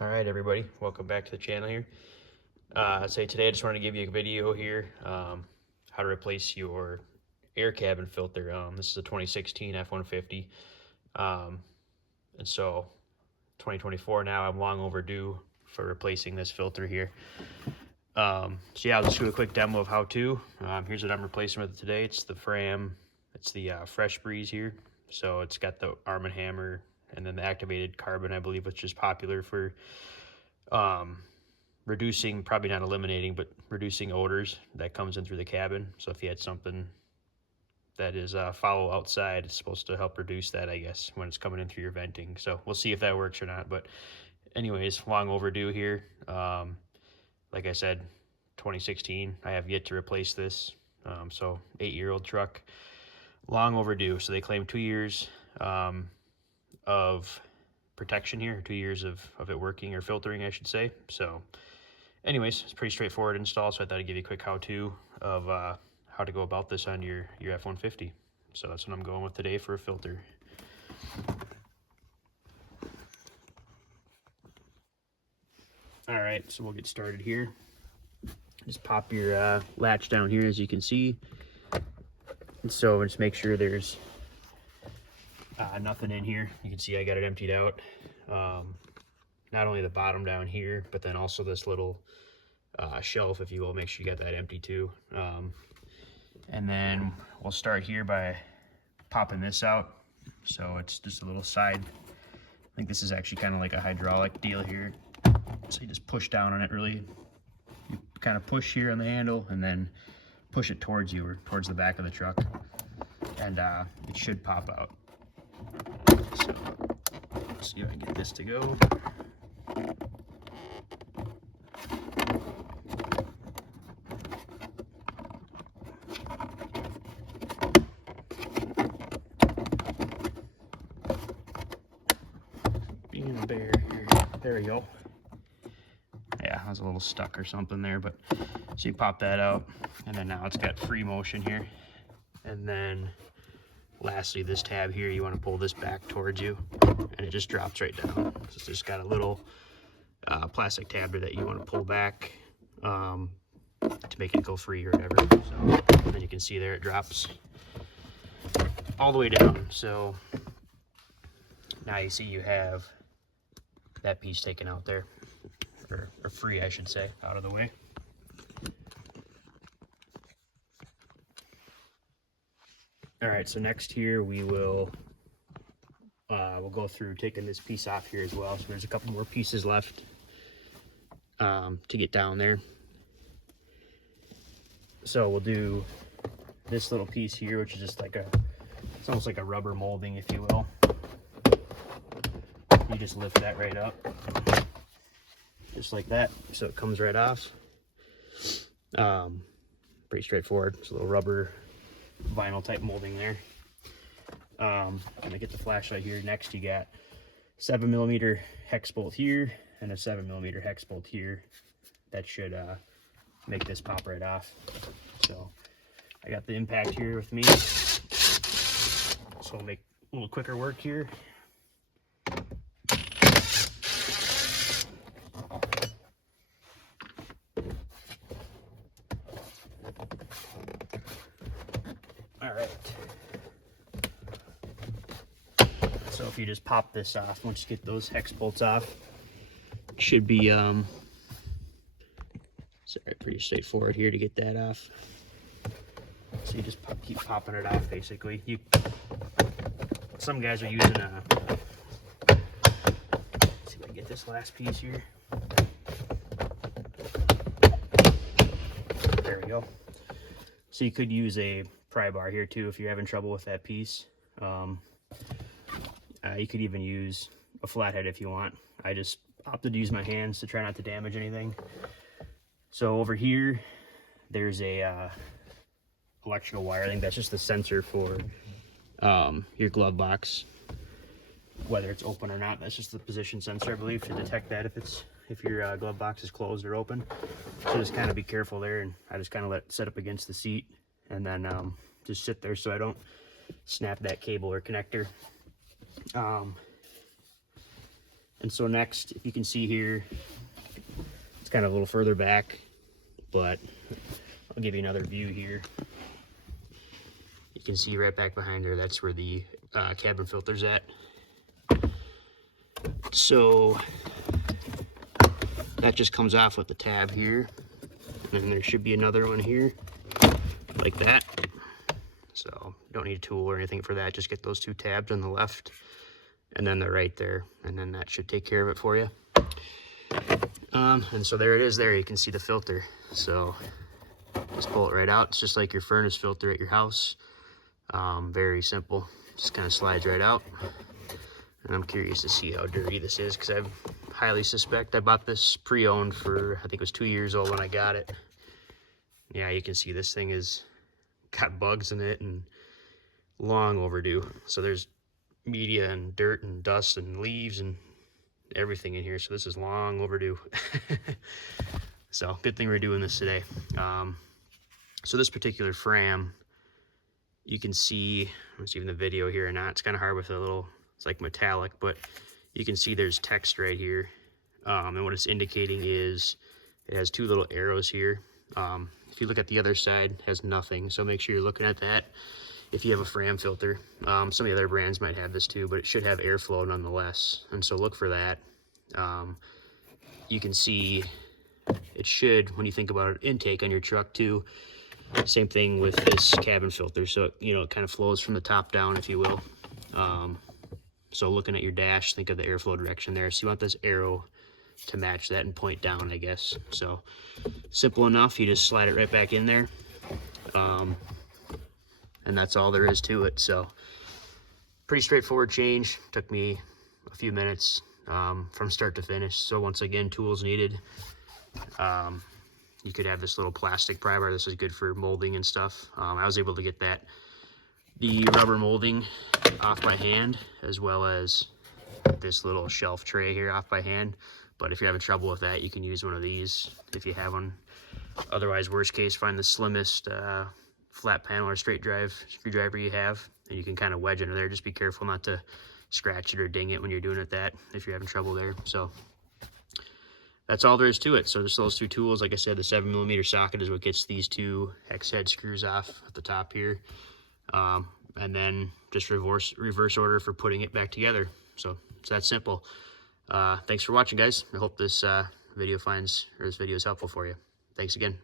All right, everybody, welcome back to the channel here. Today I just wanted to give you a video here, how to replace your air cabin filter. This is a 2016 F150, and so 2024 now. I'm long overdue for replacing this filter here. I'll just do a quick demo of how to. Here's what I'm replacing with it today. It's the Fram, it's the Fresh Breeze here. So it's got the Arm & Hammer and then the activated carbon, I believe, which is popular for reducing, probably not eliminating, but reducing odors that comes in through the cabin. So if you had something that is foul outside, it's supposed to help reduce that, I guess, when it's coming in through your venting. So we'll see if that works or not. But anyways, long overdue here. Like I said, 2016, I have yet to replace this. So 8-year-old truck, long overdue. So they claim 2 years of protection here, 2 years of it working, or filtering, I should say. So anyways, it's pretty straightforward install, so I thought I'd give you a quick how-to of how to go about this on your F-150. So that's what I'm going with today for a filter. All right, so we'll get started here. Just pop your latch down here, as you can see. And so just make sure there's nothing in here. You can see I got it emptied out. Not only the bottom down here, but then also this little shelf, if you will. Make sure you got that empty too. And then we'll start here by popping this out. So it's just a little side. I think this is actually kind of like a hydraulic deal here. So you just push down on it really. You kind of push here on the handle and then push it towards you or towards the back of the truck. And it should pop out. So let's see if I can get this to go. Being a bear here. There we go. Yeah, I was a little stuck or something there, but so you pop that out, and then now it's got free motion here. And then lastly, this tab here, you want to pull this back towards you, and it just drops right down. So it's just got a little plastic tab that you want to pull back to make it go free or whatever. So then you can see there it drops all the way down. So now you see you have that piece taken out there, or free, I should say, out of the way. All right, so next here we will we'll go through taking this piece off here as well. So there's a couple more pieces left to get down there. So we'll do this little piece here, which is just like it's almost like a rubber molding, if you will. You just lift that right up, just like that, so it comes right off. Pretty straightforward. It's a little rubber vinyl type molding there. I'm gonna get the flashlight here. Next, you got 7mm hex bolt here and a 7mm hex bolt here. That should make this pop right off. So I got the impact here with me, so I'll make a little quicker work here. All right. So if you just pop this off, once you get those hex bolts off, it should be pretty straightforward here to get that off. So you just keep popping it off, basically. Some guys are using let's see if I can get this last piece here. There we go. So you could use a pry bar here too if you're having trouble with that piece. You could even use a flathead if you want. I just opted to use my hands to try not to damage anything. So over here, there's a electrical wire. I think that's just the sensor for your glove box, whether it's open or not. That's just the position sensor, I believe, to detect that if your glove box is closed or open. So just kind of be careful there, and I just kind of let it set up against the seat, and then just sit there so I don't snap that cable or connector. And so next, if you can see here, it's kind of a little further back, but I'll give you another view here. You can see right back behind there, that's where the cabin filter's at. So that just comes off with the tab here, and then there should be another one here like that. So don't need a tool or anything for that, just get those 2 tabs on the left and then they're right there, and then that should take care of it for you. And so there it is there, you can see the filter. So just pull it right out. It's just like your furnace filter at your house. Very simple, just kind of slides right out. And I'm curious to see how dirty this is, because I highly suspect I bought this pre-owned for, I think it was 2 years old when I got it. Yeah, you can see this thing is got bugs in it and long overdue. So there's media and dirt and dust and leaves and everything in here. So this is long overdue. So good thing we're doing this today. So this particular Fram, you can see, let's see in the video here or not, it's kind of hard with a little, it's like metallic, but you can see there's text right here. And what it's indicating is it has 2 little arrows here. If you look at the other side, it has nothing. So make sure you're looking at that if you have a Fram filter. Some of the other brands might have this too, but it should have airflow nonetheless. And so look for that. You can see it should, when you think about intake on your truck too, same thing with this cabin filter. So, you know, it kind of flows from the top down, if you will. So looking at your dash, think of the airflow direction there. So you want this arrow to match that and point down, I guess. So simple enough, you just slide it right back in there. And that's all there is to it. So pretty straightforward change. Took me a few minutes from start to finish. So once again, tools needed. You could have this little plastic pry bar. This is good for molding and stuff. I was able to get the rubber molding off by hand, as well as this little shelf tray here off by hand. But if you're having trouble with that, you can use one of these if you have one. Otherwise, worst case, find the slimmest flat panel or straight drive screwdriver you have, and you can kind of wedge it in there. Just be careful not to scratch it or ding it when you're doing it if you're having trouble there. So that's all there is to it. So just those 2 tools. Like I said, the 7mm socket is what gets these 2 hex head screws off at the top here. And then just reverse order for putting it back together. So it's that simple. Thanks for watching, guys. I hope this video is helpful for you. Thanks again.